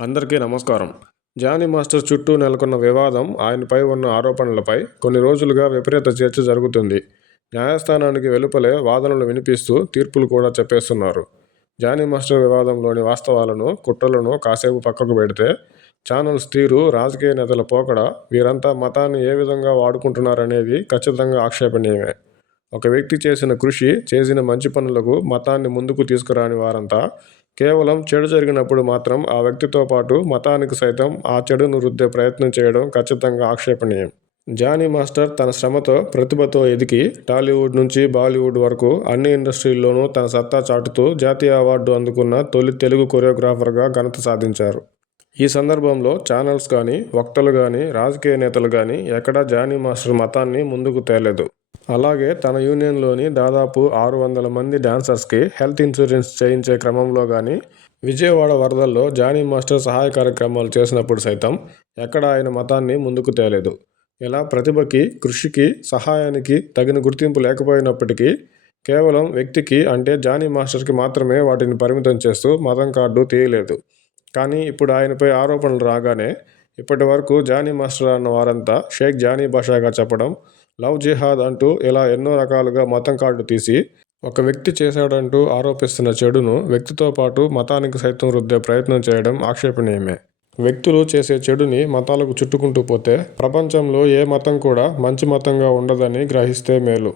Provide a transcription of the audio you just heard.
అందరికీ నమస్కారం. Johnny master చుట్టూ నెలకొన్న వివాదం, ఆయనపై ఉన్న ఆరోపణలపై కొన్ని రోజులుగా విపరీత చర్చ జరుగుతుంది. న్యాయస్థానానికి వెలుపలే వాదనలు వినిపిస్తూ తీర్పులు కూడా చెప్పేస్తున్నారు. జానీ మాస్టర్ వివాదంలోని వాస్తవాలను, కుట్రలను కాసేపు పక్కకు పెడితే, ఛానల్స్ తీరు, రాజకీయ నేతల పోకడ, వీరంతా మతాన్ని ఏ విధంగా వాడుకుంటున్నారనేది ఖచ్చితంగా ఆక్షేపణీయమే. ఒక వ్యక్తి చేసిన కృషి, చేసిన మంచి పనులకు మతాన్ని ముందుకు తీసుకురాని వారంతా కేవలం చెడు జరిగినప్పుడు మాత్రం ఆ వ్యక్తితో పాటు మతానికి సైతం ఆ చెడును రుద్దే ప్రయత్నం చేయడం ఖచ్చితంగా ఆక్షేపణీయం. జానీ మాస్టర్ తన శ్రమతో, ప్రతిభతో ఎదిగి టాలీవుడ్ నుంచి బాలీవుడ్ వరకు అన్ని ఇండస్ట్రీల్లోనూ తన సత్తా చాటుతూ జాతీయ అవార్డు అందుకున్న తొలి తెలుగు కొరియోగ్రాఫర్గా ఘనత సాధించారు. ఈ సందర్భంలో ఛానల్స్ కానీ, వక్తలు కానీ, రాజకీయ నేతలు కానీ ఎక్కడా జానీ మాస్టర్ మతాన్ని ముందుకు తేలేదు. అలాగే తన యూనియన్లోని దాదాపు 600 మంది డాన్సర్స్కి హెల్త్ ఇన్సూరెన్స్ చేయించే క్రమంలో కానీ, విజయవాడ వరదల్లో జానీ మాస్టర్ సహాయ కార్యక్రమాలు చేసినప్పుడు సైతం ఎక్కడా ఆయన మతాన్ని ముందుకు తేలేదు. ఇలా ప్రతిభకి, కృషికి, సహాయానికి తగిన గుర్తింపు లేకపోయినప్పటికీ కేవలం వ్యక్తికి అంటే జానీ మాస్టర్కి మాత్రమే వాటిని పరిమితం చేస్తూ మతం కార్డు తీయలేదు. కానీ ఇప్పుడు ఆయనపై ఆరోపణలు రాగానే ఇప్పటి వరకు జానీ మాస్టర్ అన్న వారంతా షేక్ జానీ బాషాగా చెప్పడం, లవ్ జిహాద్ అంటూ ఇలా ఎన్నో రకాలుగా మతం కార్డు తీసి ఒక వ్యక్తి చేశాడంటూ ఆరోపిస్తున్న చెడును వ్యక్తితో పాటు మతానికి సైతం రుద్దే ప్రయత్నం చేయడం ఆక్షేపణీయమే. వ్యక్తులు చేసే చెడుని మతాలకు చుట్టుకుంటూ పోతే ప్రపంచంలో ఏ మతం కూడా మంచి మతంగా ఉండదని గ్రహిస్తే మేలు.